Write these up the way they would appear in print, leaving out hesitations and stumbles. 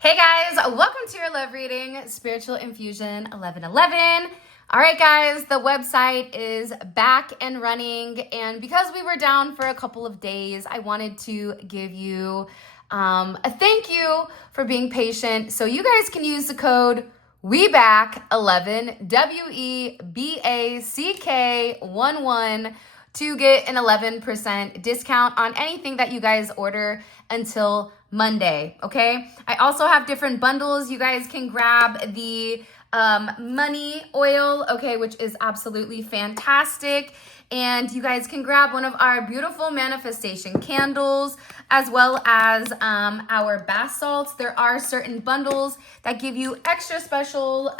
Hey guys, welcome to your love reading, Spiritual Infusion 1111. All right guys, the website is back and running, and because we were down for a couple of days, I wanted to give you a thank you for being patient. So you guys can use the code WEBACK11, WEBACK11, to get an 11% discount on anything that you guys order until Monday, okay? I also have different bundles. You guys can grab the money oil, okay, which is absolutely fantastic. And you guys can grab one of our beautiful manifestation candles, as well as our bath salts. There are certain bundles that give you extra special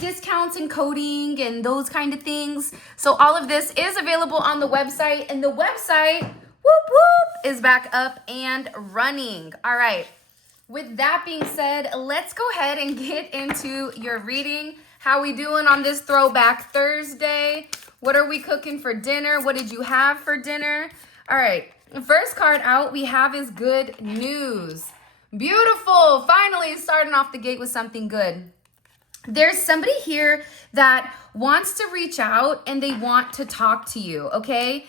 discounts and coding and those kind of things. So all of this is available on the website, and the website, whoop whoop, is back up and running. All right. With that being said, let's go ahead and get into your reading. How we doing on this Throwback Thursday? What are we cooking for dinner? What did you have for dinner? All right. The first card out we have is good news. Beautiful. Finally starting off the gate with something good. There's somebody here that wants to reach out and they want to talk to you, okay?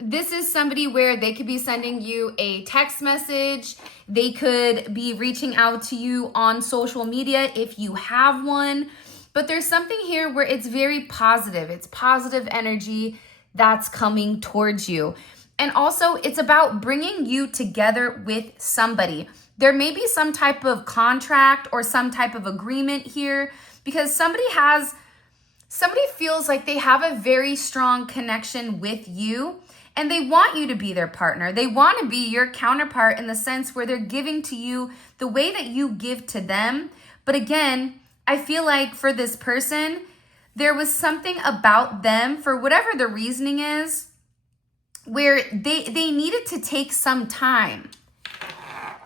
This is somebody where they could be sending you a text message. They could be reaching out to you on social media if you have one. But there's something here where it's very positive. It's positive energy that's coming towards you. And also, it's about bringing you together with somebody. There may be some type of contract or some type of agreement here because somebody feels like they have a very strong connection with you and they want you to be their partner. They want to be your counterpart in the sense where they're giving to you the way that you give to them. But again, I feel like for this person, there was something about them, for whatever the reasoning is, where they needed to take some time.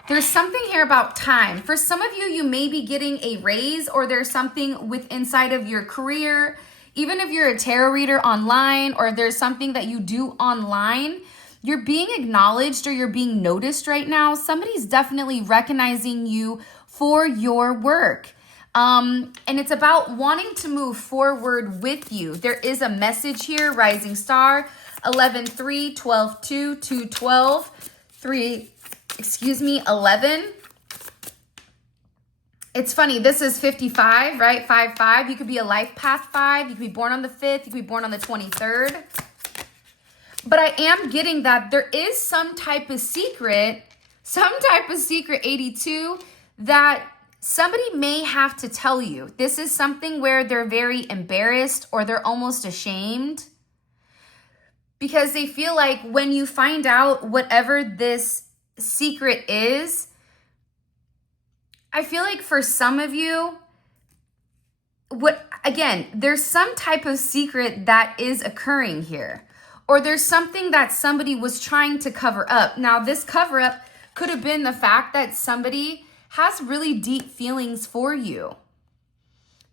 There's something here about time. For some of you, you may be getting a raise, or there's something with inside of your career. Even if you're a tarot reader online, or there's something that you do online, you're being acknowledged or you're being noticed right now. Somebody's definitely recognizing you for your work. And it's about wanting to move forward with you. There is a message here, Rising Star, 11-3, 12-2, 2-12, 11. It's funny, this is 55, right? 5-5. You could be a life path 5. You could be born on the 5th. You could be born on the 23rd. But I am getting that there is some type of secret 82, that somebody may have to tell you. This is something where they're very embarrassed or they're almost ashamed because they feel like when you find out whatever this secret is, I feel like for some of you, there's some type of secret that is occurring here, or there's something that somebody was trying to cover up. Now, this cover up could have been the fact that somebody has really deep feelings for you,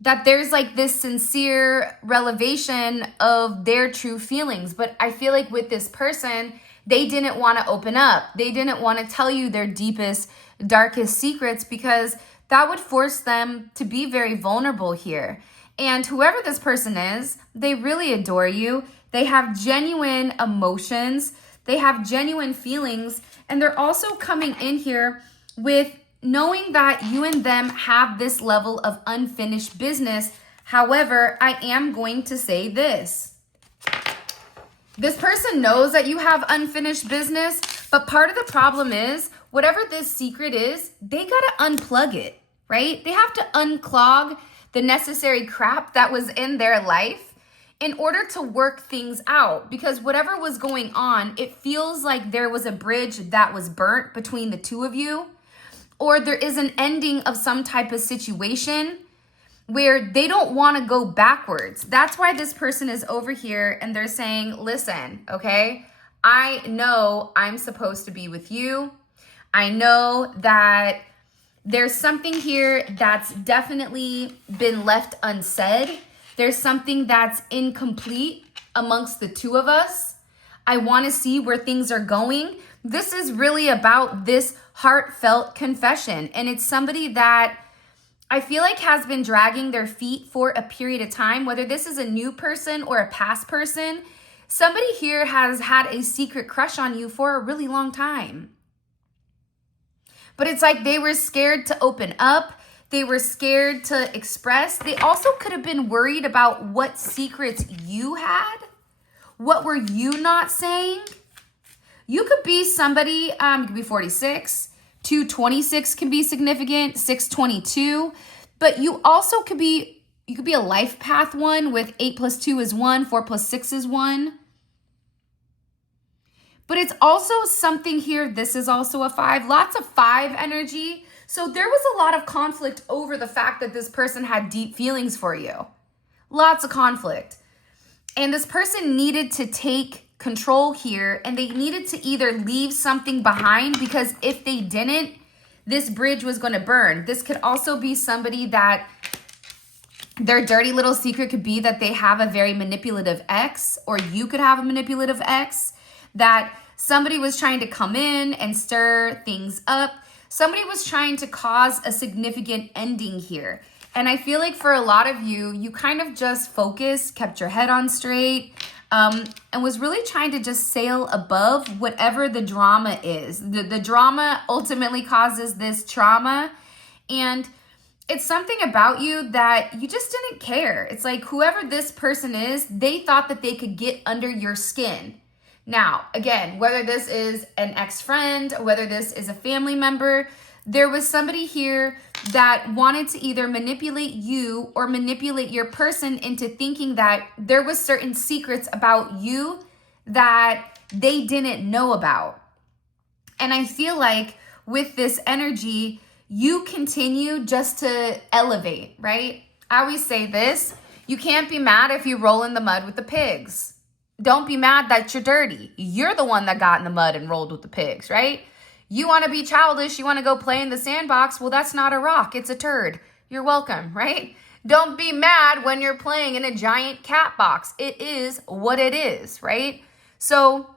that there's like this sincere revelation of their true feelings. But I feel like with this person, they didn't want to open up. They didn't want to tell you their deepest, darkest secrets because that would force them to be very vulnerable here. And whoever this person is, they really adore you. They have genuine emotions. They have genuine feelings. And they're also coming in here with knowing that you and them have this level of unfinished business. However, I am going to say this. This person knows that you have unfinished business, but part of the problem is whatever this secret is, they got to unplug it, right? They have to unclog the necessary crap that was in their life in order to work things out, because whatever was going on, it feels like there was a bridge that was burnt between the two of you, or there is an ending of some type of situation where they don't want to go backwards. That's why this person is over here and they're saying, listen, okay, I know I'm supposed to be with you. I know that there's something here that's definitely been left unsaid. There's something that's incomplete amongst the two of us. I want to see where things are going. This is really about this heartfelt confession. And it's somebody that I feel like has been dragging their feet for a period of time, whether this is a new person or a past person. Somebody here has had a secret crush on you for a really long time. But it's like they were scared to open up. They were scared to express. They also could have been worried about what secrets you had. What were you not saying? You could be somebody, you could be 46. 226 can be significant, 622. But you also could be, you could be a life path one with 8 plus 2 is 1, 4 plus 6 is 1. But it's also something here, this is also a 5, lots of 5 energy. So there was a lot of conflict over the fact that this person had deep feelings for you. Lots of conflict. And this person needed to take control here, and they needed to either leave something behind, because if they didn't, this bridge was going to burn. This could also be somebody that their dirty little secret could be that they have a very manipulative ex, or you could have a manipulative ex, that somebody was trying to come in and stir things up. Somebody was trying to cause a significant ending here. And I feel like for a lot of you, you kind of just focused, kept your head on straight, and was really trying to just sail above whatever the drama is. The drama ultimately causes this trauma. And it's something about you that you just didn't care. It's like whoever this person is, they thought that they could get under your skin. Now, again, whether this is an ex-friend, whether this is a family member, there was somebody here that wanted to either manipulate you or manipulate your person into thinking that there was certain secrets about you that they didn't know about. And I feel like with this energy, you continue just to elevate, right? I always say this, you can't be mad if you roll in the mud with the pigs. Don't be mad that you're dirty. You're the one that got in the mud and rolled with the pigs, right? You want to be childish. You want to go play in the sandbox. Well, that's not a rock. It's a turd. You're welcome, right? Don't be mad when you're playing in a giant cat box. It is what it is, right? So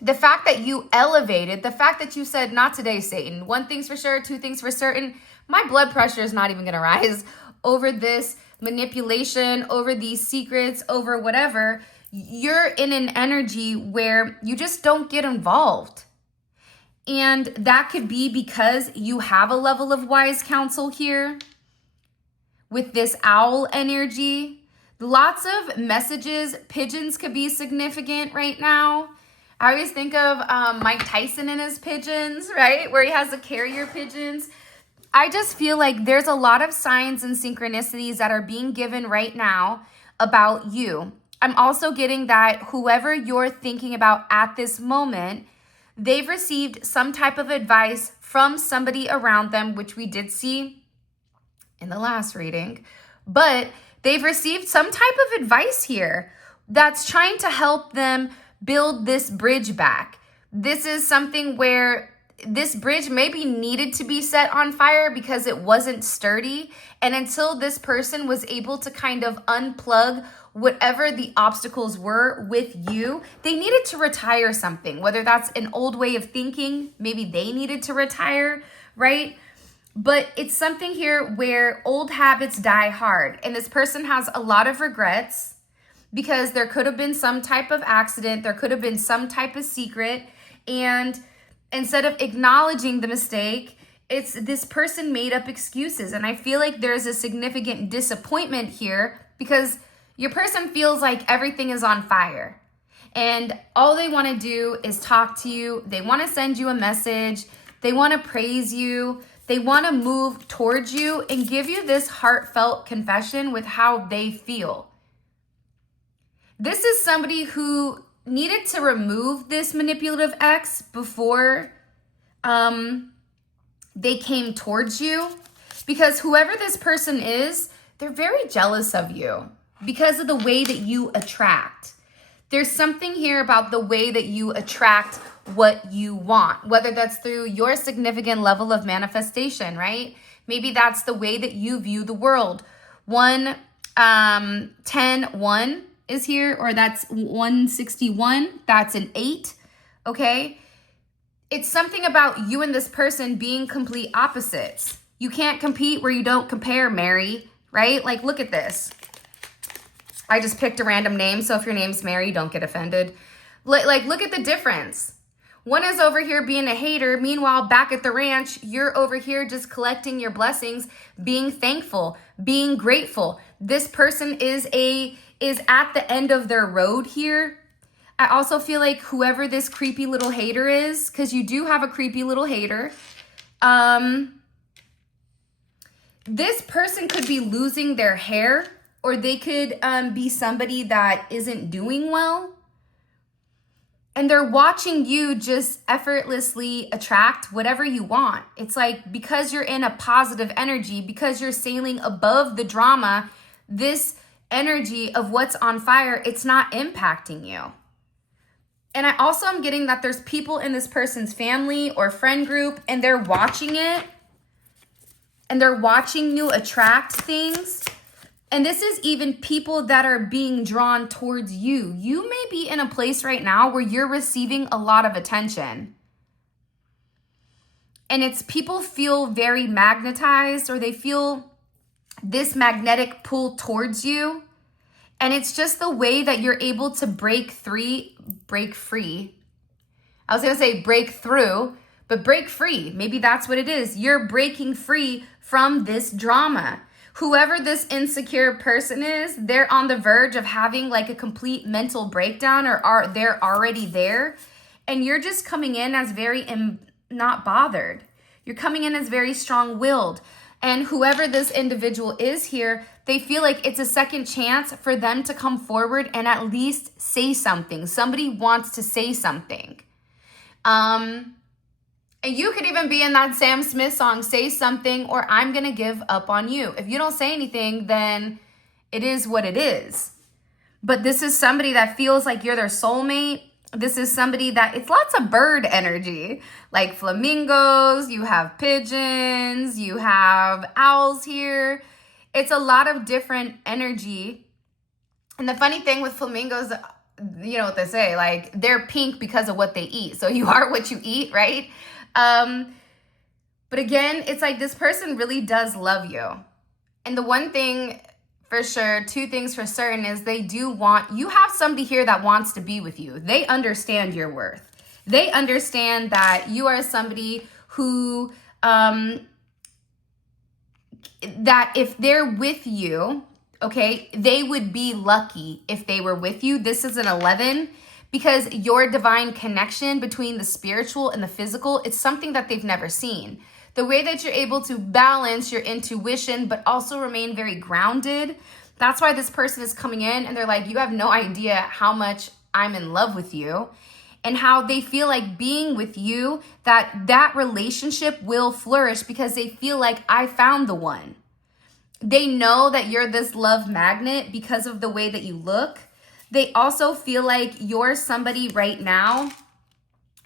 the fact that you elevated, the fact that you said, not today, Satan. 1 thing's for sure, 2 things for certain. My blood pressure is not even going to rise over this manipulation, over these secrets, over whatever. You're in an energy where you just don't get involved. And that could be because you have a level of wise counsel here with this owl energy. Lots of messages. Pigeons could be significant right now. I always think of Mike Tyson and his pigeons, right? Where he has the carrier pigeons. I just feel like there's a lot of signs and synchronicities that are being given right now about you. I'm also getting that whoever you're thinking about at this moment, they've received some type of advice from somebody around them, which we did see in the last reading. But they've received some type of advice here that's trying to help them build this bridge back. This is something where this bridge maybe needed to be set on fire because it wasn't sturdy. And until this person was able to kind of unplug whatever the obstacles were with you, they needed to retire something, whether that's an old way of thinking, maybe they needed to retire, right? But it's something here where old habits die hard. And this person has a lot of regrets because there could have been some type of accident, there could have been some type of secret. And instead of acknowledging the mistake, it's this person made up excuses. And I feel like there's a significant disappointment here because your person feels like everything is on fire and all they want to do is talk to you. They want to send you a message. They want to praise you. They want to move towards you and give you this heartfelt confession with how they feel. This is somebody who needed to remove this manipulative ex before they came towards you, because whoever this person is, they're very jealous of you because of the way that you attract. There's something here about the way that you attract what you want, whether that's through your significant level of manifestation, right? Maybe that's the way that you view the world. 1, 10, 1 is here, or that's 161. That's an 8, okay? It's something about you and this person being complete opposites. You can't compete where you don't compare, Mary, right? Like, look at this. I just picked a random name, so if your name's Mary, don't get offended. Like, look at the difference. One is over here being a hater. Meanwhile, back at the ranch, you're over here just collecting your blessings, being thankful, being grateful. This person is at the end of their road here. I also feel like whoever this creepy little hater is, because you do have a creepy little hater, this person could be losing their hair, or they could be somebody that isn't doing well. And they're watching you just effortlessly attract whatever you want. It's like, because you're in a positive energy, because you're sailing above the drama, this energy of what's on fire, it's not impacting you. And I also am getting that there's people in this person's family or friend group, and they're watching it, and they're watching you attract things. And this is even people that are being drawn towards you. You may be in a place right now where you're receiving a lot of attention. And it's people feel very magnetized, or they feel this magnetic pull towards you. And it's just the way that you're able to break free. I was going to say break through, but break free. Maybe that's what it is. You're breaking free from this drama. Whoever this insecure person is, they're on the verge of having like a complete mental breakdown, or they're already there. And you're just coming in as very not bothered. You're coming in as very strong-willed. And whoever this individual is here, they feel like it's a second chance for them to come forward and at least say something. Somebody wants to say something. And you could even be in that Sam Smith song, Say Something, or I'm going to give up on you. If you don't say anything, then it is what it is. But this is somebody that feels like you're their soulmate. This is somebody that, it's lots of bird energy, like flamingos, you have pigeons, you have owls here. It's a lot of different energy. And the funny thing with flamingos, you know what they say, like they're pink because of what they eat. So you are what you eat, right? But again, it's like this person really does love you. And the one thing for sure, two things for certain is you have somebody here that wants to be with you. They understand your worth. They understand that you are somebody who, that if they're with you, okay, they would be lucky if they were with you. This is an 11. Because your divine connection between the spiritual and the physical, it's something that they've never seen. The way that you're able to balance your intuition, but also remain very grounded. That's why this person is coming in and they're like, you have no idea how much I'm in love with you. And how they feel like being with you, that relationship will flourish because they feel like I found the one. They know that you're this love magnet because of the way that you look. They also feel like you're somebody right now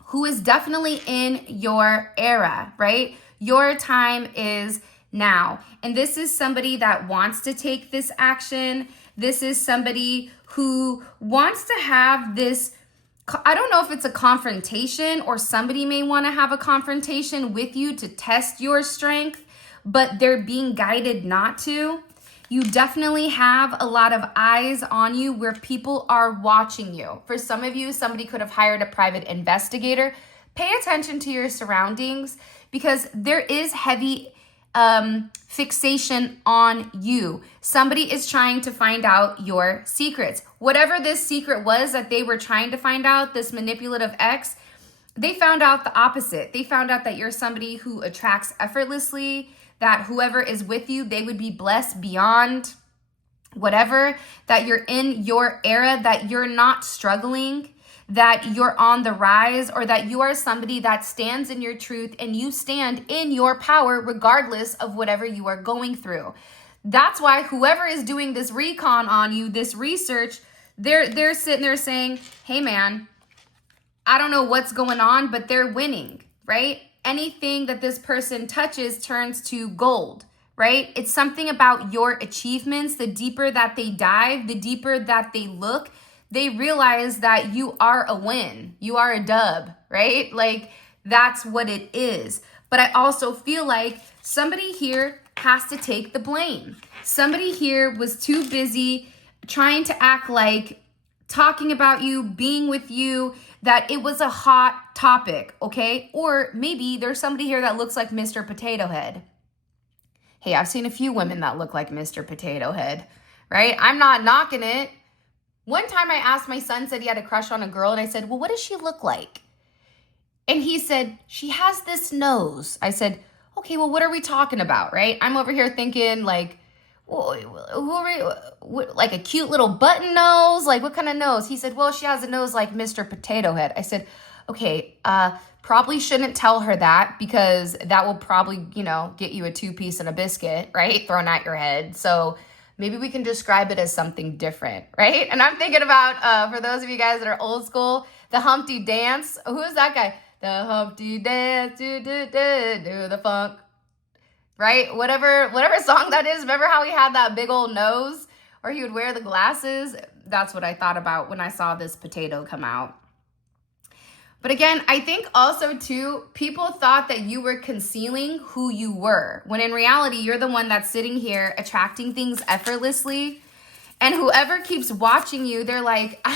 who is definitely in your era, right? Your time is now. And this is somebody that wants to take this action. This is somebody who wants to have this, I don't know if it's a confrontation, or somebody may want to have a confrontation with you to test your strength, but they're being guided not to. You definitely have a lot of eyes on you where people are watching you. For some of you, somebody could have hired a private investigator. Pay attention to your surroundings because there is heavy fixation on you. Somebody is trying to find out your secrets. Whatever this secret was that they were trying to find out, this manipulative ex, they found out the opposite. They found out that you're somebody who attracts effortlessly, that whoever is with you, they would be blessed beyond whatever, that you're in your era, that you're not struggling, that you're on the rise, or that you are somebody that stands in your truth and you stand in your power regardless of whatever you are going through. That's why whoever is doing this recon on you, this research, they're sitting there saying, hey man, I don't know what's going on, but they're winning, right? Anything that this person touches turns to gold, right? It's something about your achievements. The deeper that they dive, the deeper that they look, they realize that you are a win. You are a dub, right? Like that's what it is. But I also feel like somebody here has to take the blame. Somebody here was too busy trying to act like talking about you, being with you, that it was a hot topic, okay? Or maybe there's somebody here that looks like Mr. Potato Head. Hey, I've seen a few women that look like Mr. Potato Head, right? I'm not knocking it. One time I asked my son, said he had a crush on a girl, and I said, well, what does she look like? And he said, she has this nose. I said, okay, well, what are we talking about, right? I'm over here thinking like, well, who are we, like a cute little button nose? Like what kind of nose? He said, well, she has a nose like Mr. Potato Head. I said, okay, probably shouldn't tell her that because that will probably, get you a 2-piece and a biscuit, right? Thrown at your head. So maybe we can describe it as something different, right? And I'm thinking about, for those of you guys that are old school, the Humpty Dance. Who is that guy? The Humpty Dance, do the funk. Right? Whatever song that is. Remember how he had that big old nose? Or he would wear the glasses? That's what I thought about when I saw this potato come out. But again, I think also too, people thought that you were concealing who you were. When in reality, you're the one that's sitting here attracting things effortlessly. And whoever keeps watching you, they're like,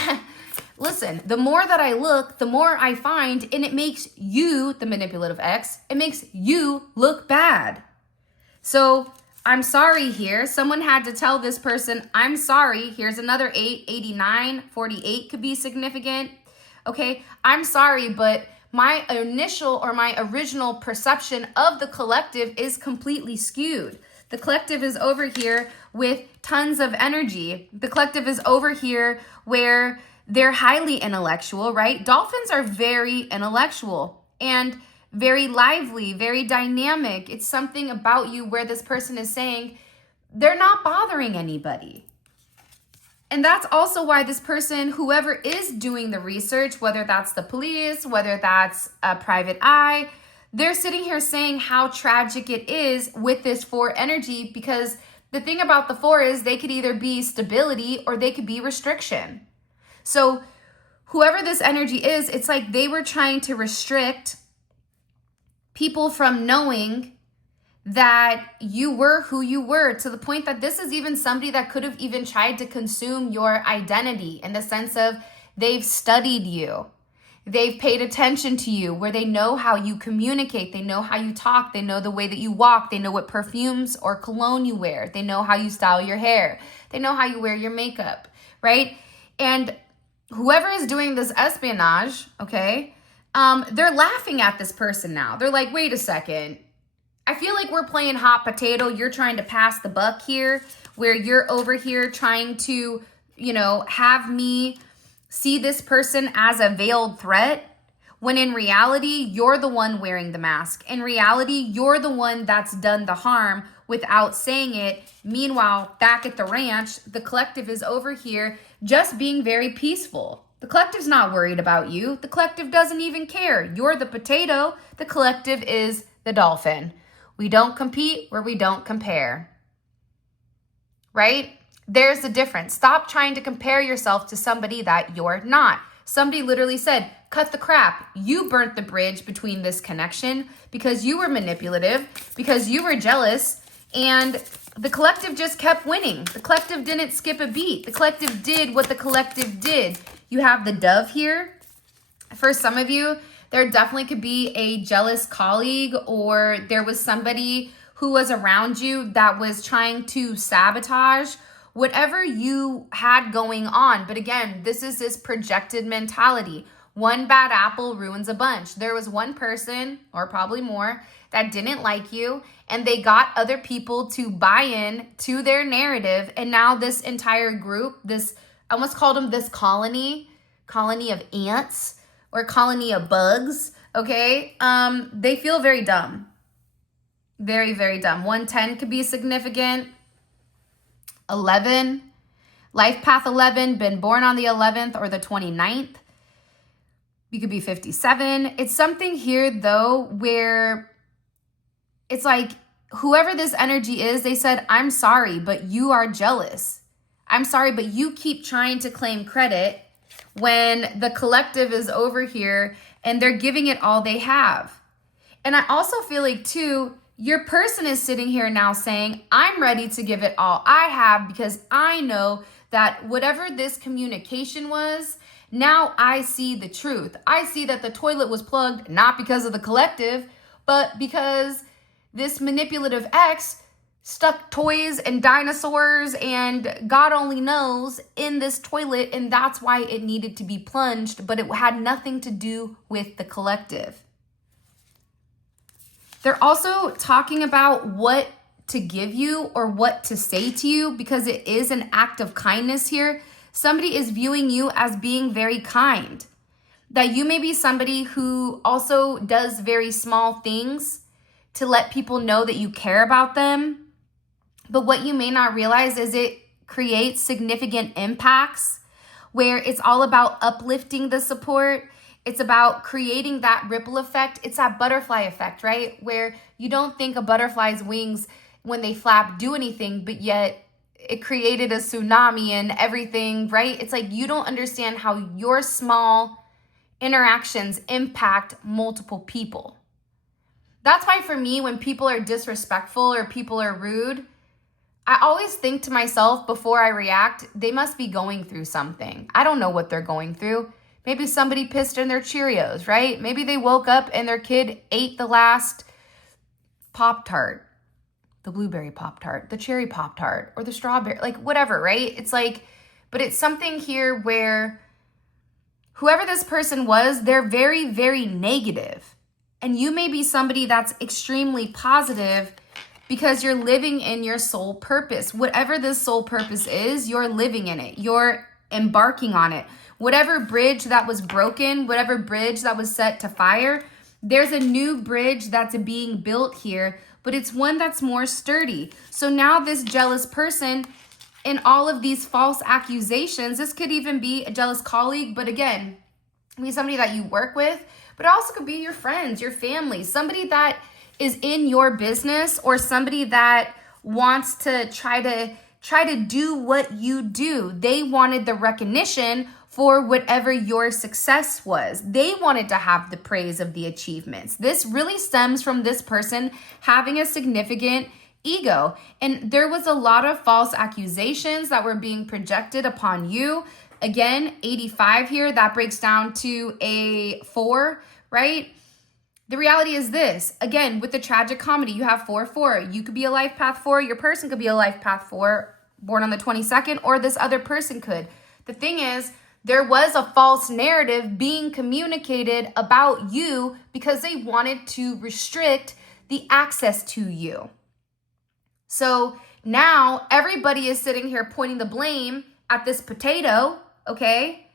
listen, the more that I look, the more I find. And it makes you, the manipulative ex, it makes you look bad. So I'm sorry here. Someone had to tell this person, I'm sorry. Here's another 8, 89, 48 could be significant. Okay, I'm sorry, but my initial or my original perception of the collective is completely skewed. The collective is over here with tons of energy. The collective is over here where they're highly intellectual, right? Dolphins are very intellectual and very lively, very dynamic. It's something about you where this person is saying they're not bothering anybody. And that's also why this person, whoever is doing the research, whether that's the police, whether that's a private eye, they're sitting here saying how tragic it is with this 4 energy, because the thing about the 4 is they could either be stability or they could be restriction. So whoever this energy is, it's like they were trying to restrict people from knowing that you were who you were, to the point that this is even somebody that could have even tried to consume your identity in the sense of they've studied you. They've paid attention to you, where they know how you communicate. They know how you talk. They know the way that you walk. They know what perfumes or cologne you wear. They know how you style your hair. They know how you wear your makeup, right? And whoever is doing this espionage, okay, they're laughing at this person now. They're like, wait a second. I feel like we're playing hot potato. You're trying to pass the buck here, where you're over here trying to, have me see this person as a veiled threat, when in reality, you're the one wearing the mask. In reality, you're the one that's done the harm without saying it. Meanwhile, back at the ranch, the collective is over here just being very peaceful. The collective's not worried about you. The collective doesn't even care. You're the potato. The collective is the dolphin. We don't compete where we don't compare. Right? There's the difference. Stop trying to compare yourself to somebody that you're not. Somebody literally said, cut the crap. You burnt the bridge between this connection because you were manipulative, because you were jealous, and the collective just kept winning. The collective didn't skip a beat. The collective did what the collective did. You have the dove here. For some of you, there definitely could be a jealous colleague, or there was somebody who was around you that was trying to sabotage whatever you had going on. But again, this is this projected mentality. One bad apple ruins a bunch. There was one person, or probably more, that didn't like you, and they got other people to buy in to their narrative. And now this entire group, this, I almost called them this colony of ants or colony of bugs, okay? They feel very dumb. Very, very dumb. 110 could be significant. 11, life path 11, been born on the 11th or the 29th. You could be 57. It's something here, though, where it's like whoever this energy is, they said, I'm sorry, but you are jealous. I'm sorry, but you keep trying to claim credit when the collective is over here and they're giving it all they have. And I also feel like too, your person is sitting here now saying, I'm ready to give it all I have because I know that whatever this communication was, now I see the truth. I see that the toilet was plugged not because of the collective, but because this manipulative ex stuck toys and dinosaurs and God only knows in this toilet, and that's why it needed to be plunged, but it had nothing to do with the collective. They're also talking about what to give you or what to say to you because it is an act of kindness here. Somebody is viewing you as being very kind. That you may be somebody who also does very small things to let people know that you care about them. But what you may not realize is it creates significant impacts where it's all about uplifting the support. It's about creating that ripple effect. It's that butterfly effect, right? Where you don't think a butterfly's wings when they flap do anything, but yet it created a tsunami and everything, right? It's like you don't understand how your small interactions impact multiple people. That's why for me, when people are disrespectful or people are rude, I always think to myself before I react, they must be going through something. I don't know what they're going through. Maybe somebody pissed in their Cheerios, right? Maybe they woke up and their kid ate the last Pop-Tart, the blueberry Pop-Tart, the cherry Pop-Tart, or the strawberry, like whatever, right? It's like, but it's something here where whoever this person was, they're very, very negative. And you may be somebody that's extremely positive because you're living in your soul purpose. Whatever this soul purpose is, you're living in it. You're embarking on it. Whatever bridge that was broken, whatever bridge that was set to fire, there's a new bridge that's being built here, but it's one that's more sturdy. So now this jealous person and all of these false accusations, this could even be a jealous colleague, but again, be somebody that you work with, but it also could be your friends, your family, somebody that is in your business or somebody that wants to try to do what you do. They wanted the recognition for whatever your success was. They wanted to have the praise of the achievements. This really stems from this person having a significant ego. And there was a lot of false accusations that were being projected upon you. Again, 85 here, that breaks down to a 4, right? The reality is this, again, with the tragic comedy, you have 4-4. You could be a life path 4. Your person could be a life path 4, born on the 22nd, or this other person could. The thing is, there was a false narrative being communicated about you because they wanted to restrict the access to you. So now everybody is sitting here pointing the blame at this potato, okay,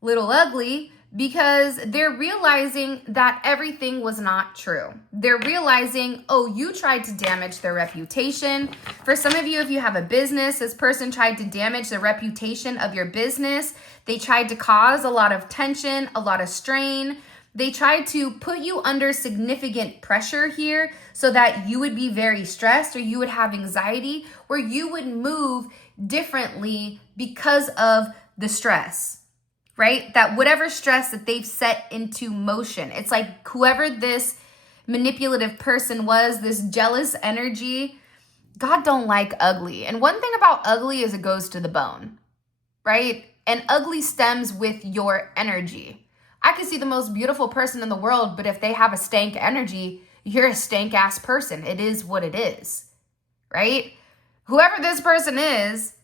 little ugly, because they're realizing that everything was not true. They're realizing, oh, you tried to damage their reputation. For some of you, if you have a business, this person tried to damage the reputation of your business. They tried to cause a lot of tension, a lot of strain. They tried to put you under significant pressure here so that you would be very stressed or you would have anxiety or you would move differently because of the stress, right? That whatever stress that they've set into motion, it's like whoever this manipulative person was, this jealous energy, God don't like ugly. And one thing about ugly is it goes to the bone, right? And ugly stems with your energy. I could see the most beautiful person in the world, but if they have a stank energy, you're a stank ass person. It is what it is, right? Whoever this person is,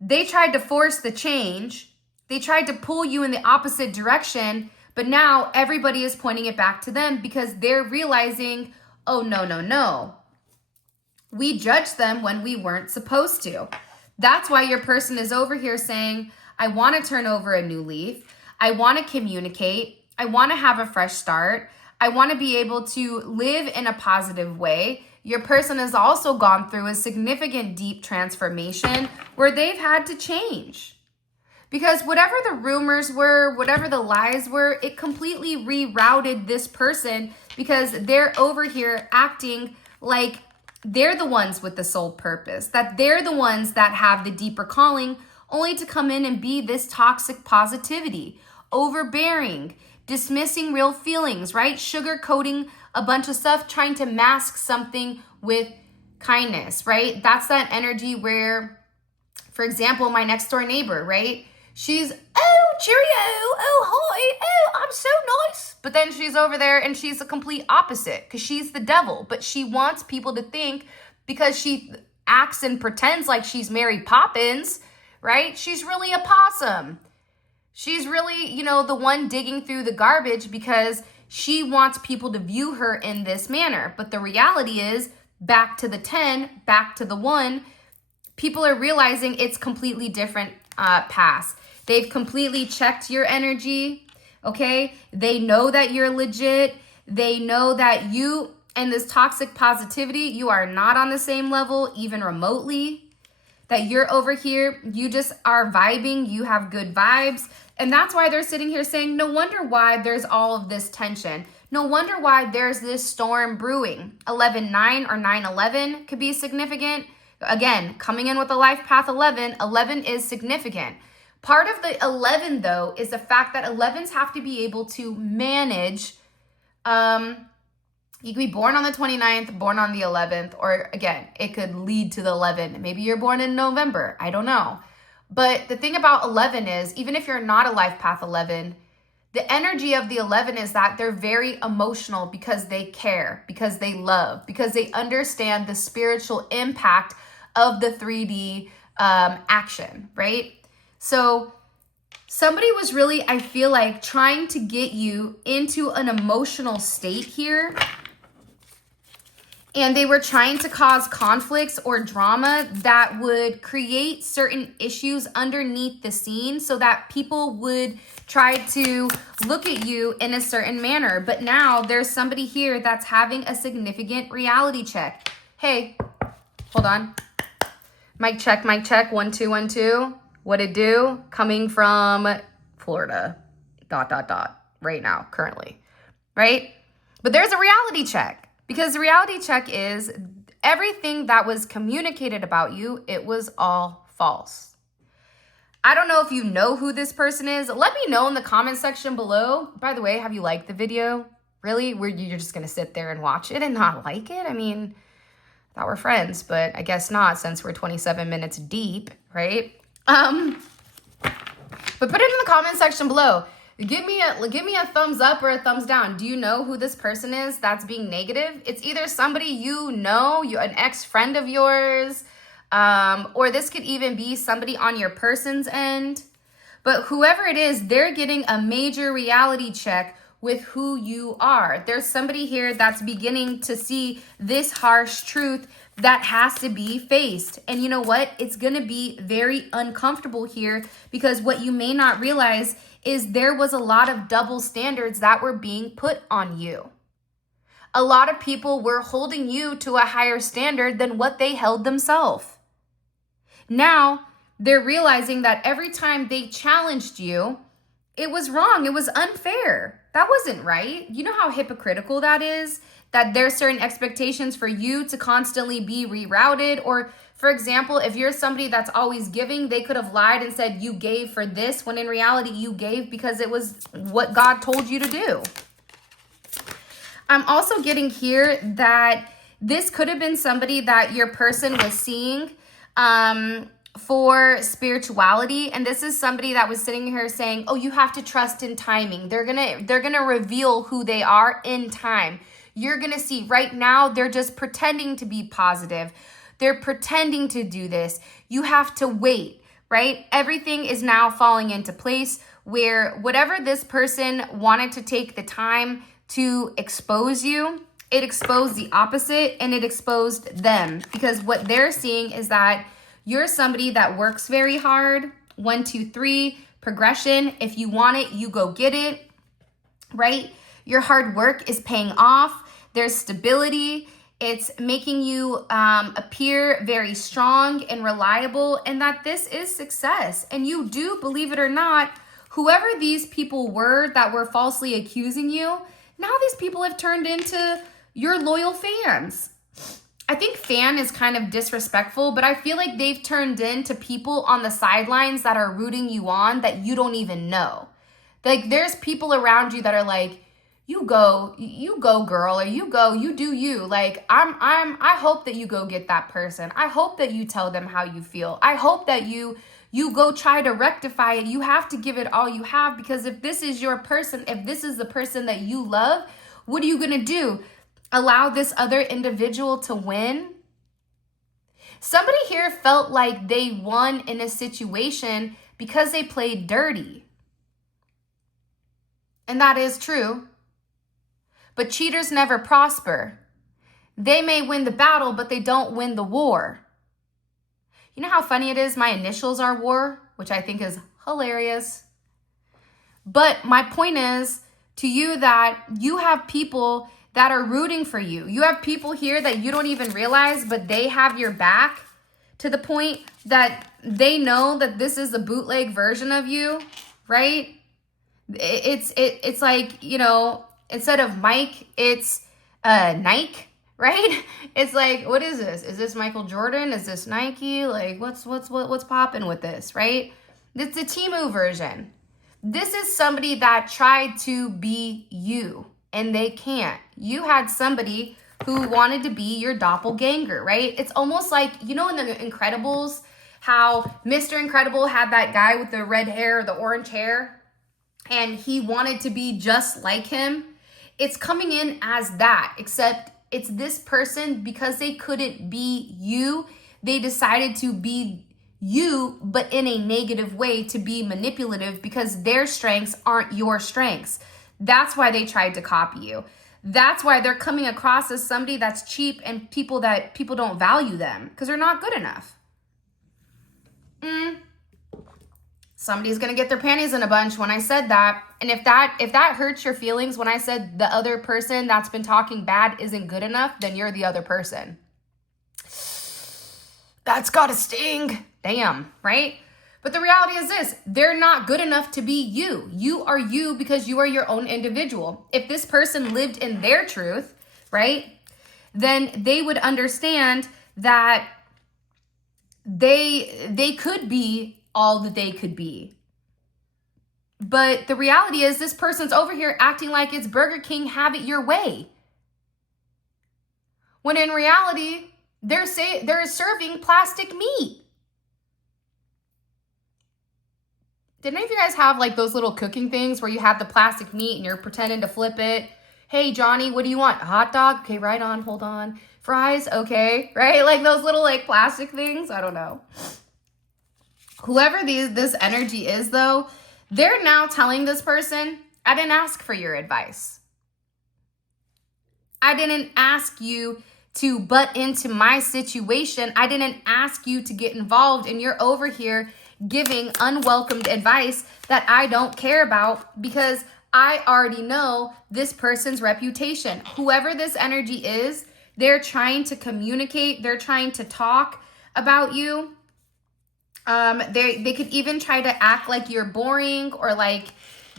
they tried to force the change. They tried to pull you in the opposite direction, but now everybody is pointing it back to them because they're realizing, oh, no. We judged them when we weren't supposed to. That's why your person is over here saying, I want to turn over a new leaf. I want to communicate. I want to have a fresh start. I want to be able to live in a positive way. Your person has also gone through a significant deep transformation where they've had to change. Because whatever the rumors were, whatever the lies were, it completely rerouted this person because they're over here acting like they're the ones with the soul purpose, that they're the ones that have the deeper calling, only to come in and be this toxic positivity, overbearing, dismissing real feelings, right? Sugarcoating a bunch of stuff, trying to mask something with kindness, right? That's that energy where, for example, my next door neighbor, right? She's, oh, cheerio, oh, hi, oh, I'm so nice. But then she's over there and she's the complete opposite because she's the devil. But she wants people to think, because she acts and pretends like she's Mary Poppins, right? She's really a possum. She's really, you know, the one digging through the garbage because she wants people to view her in this manner. But the reality is, back to the 10, back to the 1, people are realizing it's completely different paths. They've completely checked your energy, okay? They know that you're legit. They know that you and this toxic positivity, you are not on the same level, even remotely. That you're over here, you just are vibing, you have good vibes. And that's why they're sitting here saying, no wonder why there's all of this tension. No wonder why there's this storm brewing. 11-9 or 9-11 could be significant. Again, coming in with a life path 11, 11 is significant. Part of the 11, though, is the fact that 11s have to be able to manage. You could be born on the 29th, born on the 11th, or again, it could lead to the 11. Maybe you're born in November. I don't know. But the thing about 11 is, even if you're not a life path 11, the energy of the 11 is that they're very emotional because they care, because they love, because they understand the spiritual impact of the 3D action, right? So somebody was really, I feel like, trying to get you into an emotional state here. And they were trying to cause conflicts or drama that would create certain issues underneath the scene so that people would try to look at you in a certain manner. But now there's somebody here that's having a significant reality check. Hey, hold on. Mic check, 1 2 1 2. What it do? Coming from Florida, ... right now, currently, right? But there's a reality check. Because the reality check is everything that was communicated about you, it was all false. I don't know if you know who this person is. Let me know in the comment section below. By the way, have you liked the video? Really? Where you're just going to sit there and watch it and not like it? I mean, I thought we're friends, but I guess not since we're 27 minutes deep, right? But put it in the comment section below. Give me a thumbs up or a thumbs down. Do you know who this person is that's being negative? It's either somebody you know, an ex-friend of yours, or this could even be somebody on your person's end. But whoever it is, they're getting a major reality check with who you are. There's somebody here that's beginning to see this harsh truth that has to be faced. And you know what? It's going to be very uncomfortable here because what you may not realize is there was a lot of double standards that were being put on you. A lot of people were holding you to a higher standard than what they held themselves. Now, they're realizing that every time they challenged you, it was wrong. It was unfair. That wasn't right. You know how hypocritical that is? That there's certain expectations for you to constantly be rerouted. Or, for example, if you're somebody that's always giving, they could have lied and said you gave for this, when in reality you gave because it was what God told you to do. I'm also getting here that this could have been somebody that your person was seeing for spirituality, and this is somebody that was sitting here saying, oh, you have to trust in timing. They're gonna reveal who they are in time. You're gonna see right now they're just pretending to be positive. They're pretending to do this. You have to wait, right? Everything is now falling into place where whatever this person wanted to take the time to expose you, it exposed the opposite and it exposed them, because what they're seeing is that you're somebody that works very hard. 1, 2, 3, progression. If you want it, you go get it, right? Your hard work is paying off. There's stability. It's making you appear very strong and reliable, and that this is success. And you do, believe it or not, whoever these people were that were falsely accusing you, now these people have turned into your loyal fans. I think fan is kind of disrespectful, but I feel like they've turned into people on the sidelines that are rooting you on that you don't even know. Like, there's people around you that are like, you go girl, or you do you. Like, I hope that you go get that person. I hope that you tell them how you feel. I hope that you go try to rectify it. You have to give it all you have, because if this is your person, if this is the person that you love, what are you going to do? Allow this other individual to win? Somebody here felt like they won in a situation because they played dirty. And that is true. But cheaters never prosper. They may win the battle, but they don't win the war. You know how funny it is? My initials are war, which I think is hilarious. But my point is to you that you have people that are rooting for you. You have people here that you don't even realize, but they have your back to the point that they know that this is a bootleg version of you, right? It's like, you know, instead of Mike, it's Nike, right? It's like, what is this? Is this Michael Jordan? Is this Nike? Like, what's popping with this, right? It's a Temu version. This is somebody that tried to be you, and they can't. You had somebody who wanted to be your doppelganger, right? It's almost like, you know, in the Incredibles, how Mr. Incredible had that guy with the red hair, the orange hair, and he wanted to be just like him. It's coming in as that, except it's this person, because they couldn't be you, they decided to be you, but in a negative way, to be manipulative, because their strengths aren't your strengths. That's why they tried to copy you. That's why they're coming across as somebody that's cheap and people don't value them because they're not good enough. Somebody's going to get their panties in a bunch when I said that. And if that hurts your feelings when I said the other person that's been talking bad isn't good enough, then you're the other person. That's got to sting. Damn, right? But the reality is this, they're not good enough to be you. You are you because you are your own individual. If this person lived in their truth, right, then they would understand that they could be all that they could be. But the reality is this person's over here acting like it's Burger King, have it your way. When in reality, they're serving plastic meat. Did any of you guys have like those little cooking things where you have the plastic meat and you're pretending to flip it? Hey, Johnny, what do you want? A hot dog? Okay, right on, hold on. Fries? Okay, right? Like those little like plastic things? I don't know. Whoever this energy is though, they're now telling this person, I didn't ask for your advice. I didn't ask you to butt into my situation. I didn't ask you to get involved, and you're over here giving unwelcomed advice that I don't care about because I already know this person's reputation. Whoever this energy is, they're trying to communicate. They're trying to talk about you. They could even try to act like you're boring, or like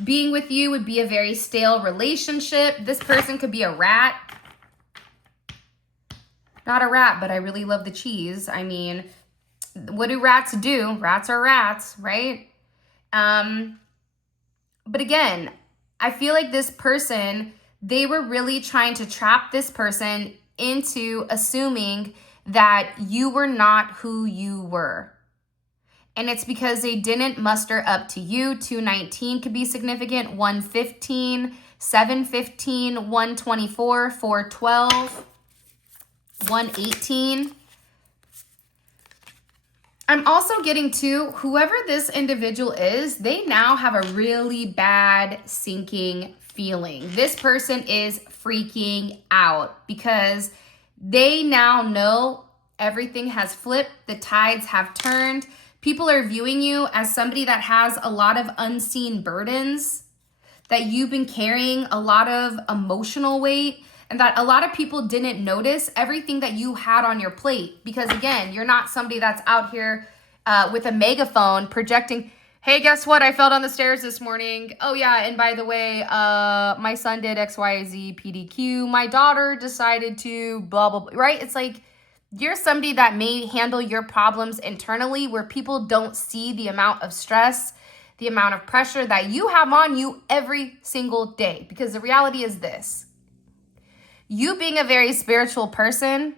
being with you would be a very stale relationship. This person could be a rat. Not a rat, but I really love the cheese. I mean, what do rats do? Rats are rats, right? But again, I feel like this person, they were really trying to trap this person into assuming that you were not who you were. And it's because they didn't muster up to you. 219 could be significant. 115, 715, 124, 412, 118. I'm also getting to whoever this individual is, they now have a really bad sinking feeling. This person is freaking out because they now know everything has flipped. The tides have turned. People are viewing you as somebody that has a lot of unseen burdens, that you've been carrying a lot of emotional weight, and that a lot of people didn't notice everything that you had on your plate. Because again, you're not somebody that's out here with a megaphone projecting, hey, guess what? I fell down the stairs this morning. Oh yeah, and by the way, my son did XYZ PDQ. My daughter decided to blah, blah, blah, right? It's like, you're somebody that may handle your problems internally where people don't see the amount of stress, the amount of pressure that you have on you every single day. Because the reality is this: you being a very spiritual person,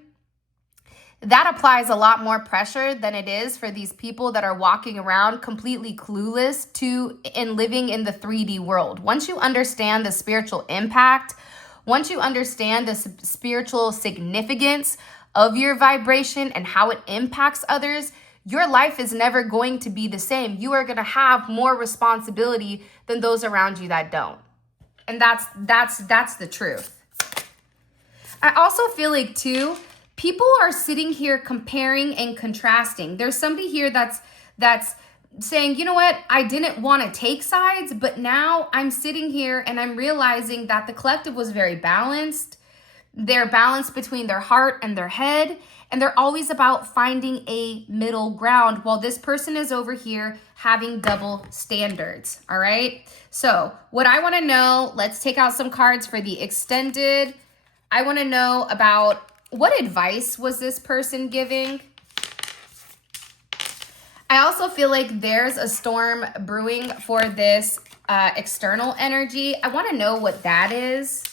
that applies a lot more pressure than it is for these people that are walking around completely clueless to and living in the 3D world. Once you understand the spiritual impact, once you understand the spiritual significance of your vibration and how it impacts others, your life is never going to be the same. You are going to have more responsibility than those around you that don't. And that's the truth. I also feel like too, people are sitting here comparing and contrasting. There's somebody here that's saying, you know what, I didn't want to take sides, but now I'm sitting here and I'm realizing that the collective was very balanced. They're balanced between their heart and their head, and they're always about finding a middle ground, while this person is over here having double standards. All right. So what I want to know, let's take out some cards for the extended. I want to know about what advice was this person giving? I also feel like there's a storm brewing for this external energy. I want to know what that is.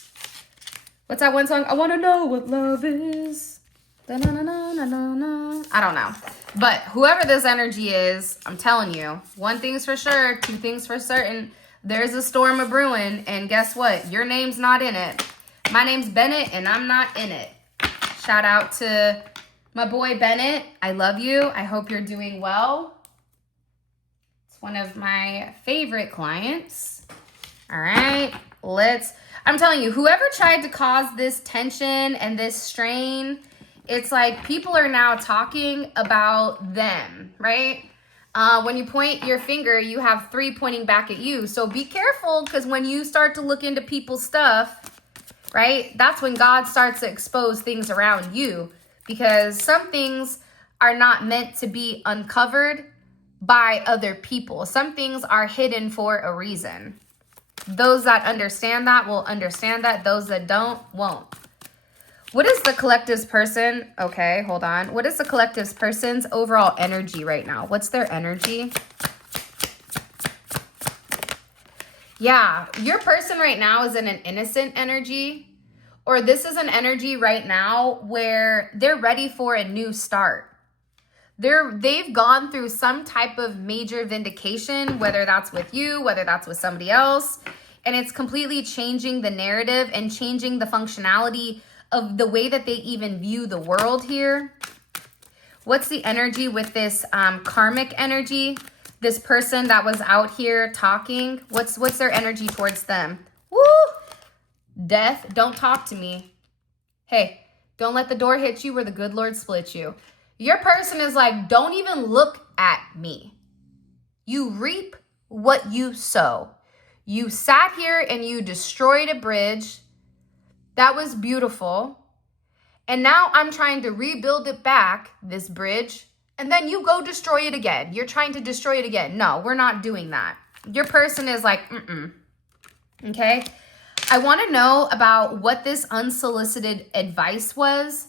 What's that one song? I want to know what love is. Da-na-na-na-na-na-na. I don't know. But whoever this energy is, I'm telling you, one thing's for sure, two things for certain. There's a storm a brewing, and guess what? Your name's not in it. My name's Bennett, and I'm not in it. Shout out to my boy Bennett. I love you. I hope you're doing well. It's one of my favorite clients. All right, I'm telling you, whoever tried to cause this tension and this strain, it's like people are now talking about them, right? When you point your finger, you have three pointing back at you. So be careful, because when you start to look into people's stuff, right, that's when God starts to expose things around you, because some things are not meant to be uncovered by other people. Some things are hidden for a reason. Those that understand that will understand that. Those that don't, won't. What is the collective's person? Okay, hold on. What is the collective's person's overall energy right now? What's their energy? Yeah, your person right now is in an innocent energy, or this is an energy right now where they're ready for a new start. They've gone through some type of major vindication, whether that's with you, whether that's with somebody else, and it's completely changing the narrative and changing the functionality of the way that they even view the world here. What's the energy with this karmic energy? This person that was out here talking, what's their energy towards them? Woo! Death, don't talk to me. Hey, don't let the door hit you where the good Lord split you. Your person is like, don't even look at me. You reap what you sow. You sat here and you destroyed a bridge. That was beautiful. And now I'm trying to rebuild it back, this bridge. And then you go destroy it again. You're trying to destroy it again. No, we're not doing that. Your person is like, okay? I want to know about what this unsolicited advice was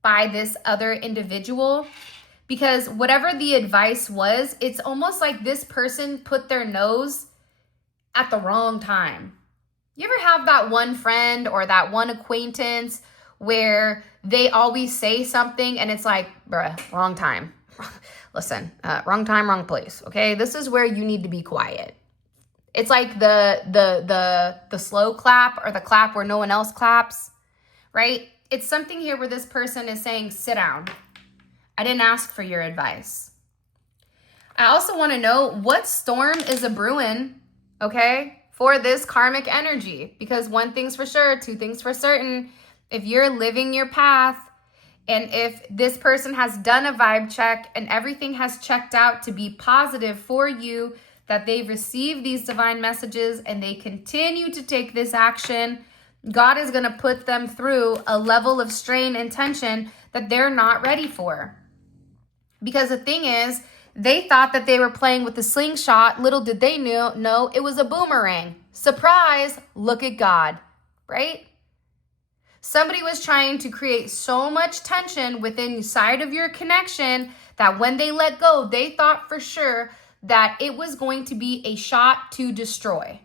by this other individual. Because whatever the advice was, it's almost like this person put their nose at the wrong time. You ever have that one friend or that one acquaintance where they always say something and it's like, bruh, wrong time. Listen, wrong time, wrong place. Okay, this is where you need to be quiet. It's like the slow clap, or the clap where no one else claps, right? It's something here where this person is saying, sit down. I didn't ask for your advice. I also want to know what storm is a brewing, okay, for this karmic energy, because one thing's for sure, two things for certain. If you're living your path, and if this person has done a vibe check and everything has checked out to be positive for you, that they've received these divine messages and they continue to take this action, God is going to put them through a level of strain and tension that they're not ready for. Because the thing is, they thought that they were playing with the slingshot. Little did they know it was a boomerang. Surprise, look at God, right? Somebody was trying to create so much tension within inside of your connection that when they let go, they thought for sure that it was going to be a shot to destroy.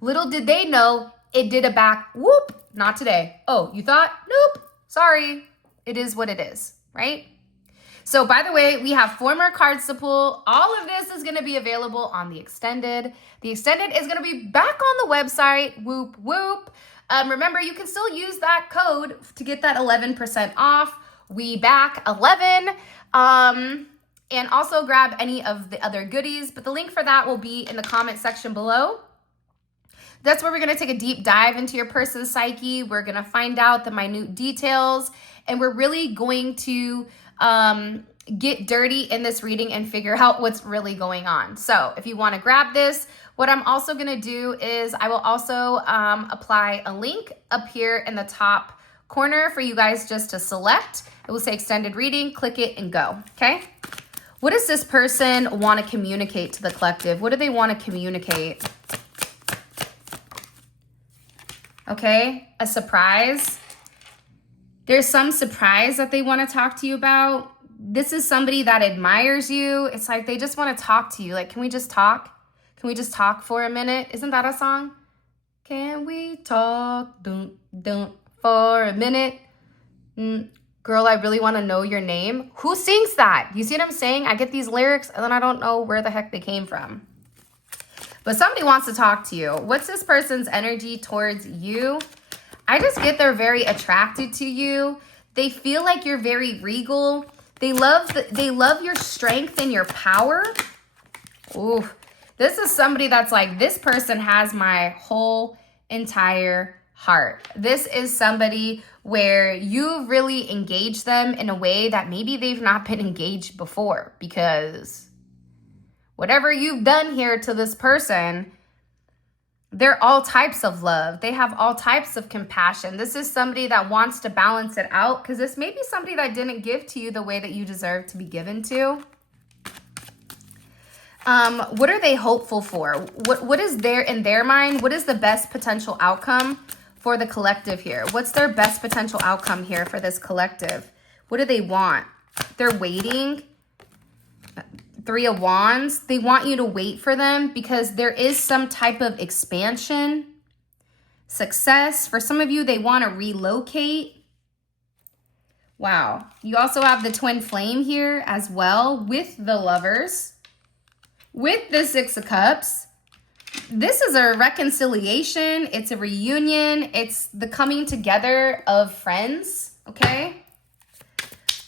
Little did they know it did a back whoop. Not today. Oh, you thought? Nope. Sorry. It is what it is, right? So by the way, we have 4 more cards to pull. All of this is going to be available on the extended. The extended is going to be back on the website. Whoop, whoop. Remember, you can still use that code to get that 11% off. We back 11. And also grab any of the other goodies. But the link for that will be in the comment section below. That's where we're going to take a deep dive into your person's psyche. We're going to find out the minute details. And we're really going to get dirty in this reading and figure out what's really going on. So if you want to grab this, what I'm also going to do is I will also apply a link up here in the top corner for you guys just to select. It will say extended reading, click it and go. Okay. What does this person want to communicate to the collective? What do they want to communicate? Okay. A surprise. There's some surprise that they want to talk to you about. This is somebody that admires you. It's like they just want to talk to you. Like, can we just talk? Can we just talk for a minute? Isn't that a song? Can we talk? Don't for a minute. Girl, I really want to know your name. Who sings that? You see what I'm saying? I get these lyrics and then I don't know where the heck they came from. But somebody wants to talk to you. What's this person's energy towards you? I just get they're very attracted to you. They feel like you're very regal. They love your strength and your power. Ooh, this is somebody that's like, this person has my whole entire heart. This is somebody where you really engage them in a way that maybe they've not been engaged before, because whatever you've done here to this person, they're all types of love. They have all types of compassion. This is somebody that wants to balance it out, because this may be somebody that didn't give to you the way that you deserve to be given to. What are they hopeful for? What is there in their mind? What is the best potential outcome for the collective here? What's their best potential outcome here for this collective? What do they want? They're waiting. 3 of Wands. They want you to wait for them because there is some type of expansion, success. For some of you, they want to relocate. Wow. You also have the twin flame here as well with the Lovers, with the 6 of Cups. This is a reconciliation. It's a reunion. It's the coming together of friends. Okay.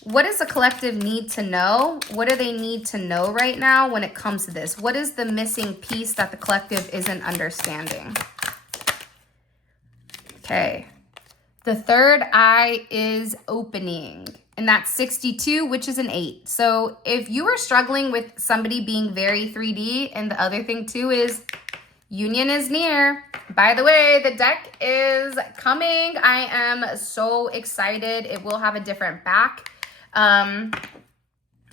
What does the collective need to know? What do they need to know right now when it comes to this? What is the missing piece that the collective isn't understanding? Okay. The third eye is opening, and that's 62, which is an 8. So if you are struggling with somebody being very 3D, and the other thing too is union is near. By the way, the deck is coming. I am so excited. It will have a different back.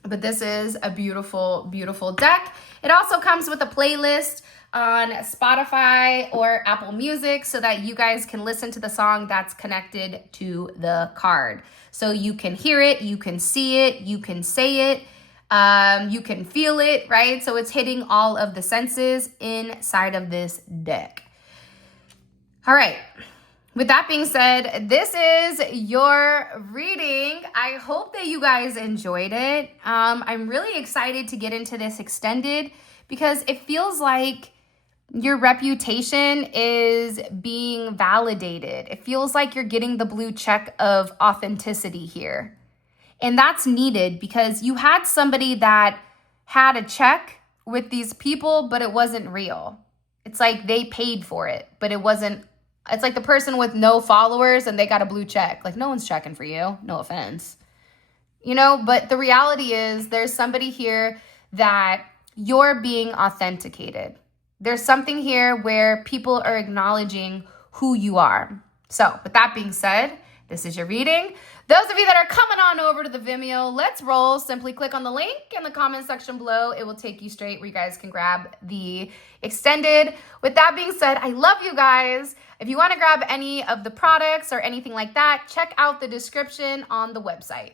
But this is a beautiful, beautiful deck. It also comes with a playlist on Spotify or Apple Music so that you guys can listen to the song that's connected to the card. So you can hear it, you can see it, you can say it, you can feel it, right? So it's hitting all of the senses inside of this deck. All right. With that being said, this is your reading. I hope that you guys enjoyed it. I'm really excited to get into this extended because it feels like your reputation is being validated. It feels like you're getting the blue check of authenticity here. And that's needed because you had somebody that had a check with these people, but it wasn't real. It's like they paid for it, but it wasn't. It's like the person with no followers and they got a blue check. Like, no one's checking for you. No offense. You know, but the reality is there's somebody here that you're being authenticated. There's something here where people are acknowledging who you are. So with that being said, this is your reading. Those of you that are coming on over to the Vimeo, let's roll. Simply click on the link in the comment section below. It will take you straight where you guys can grab the extended. With that being said, I love you guys. If you want to grab any of the products or anything like that, check out the description on the website.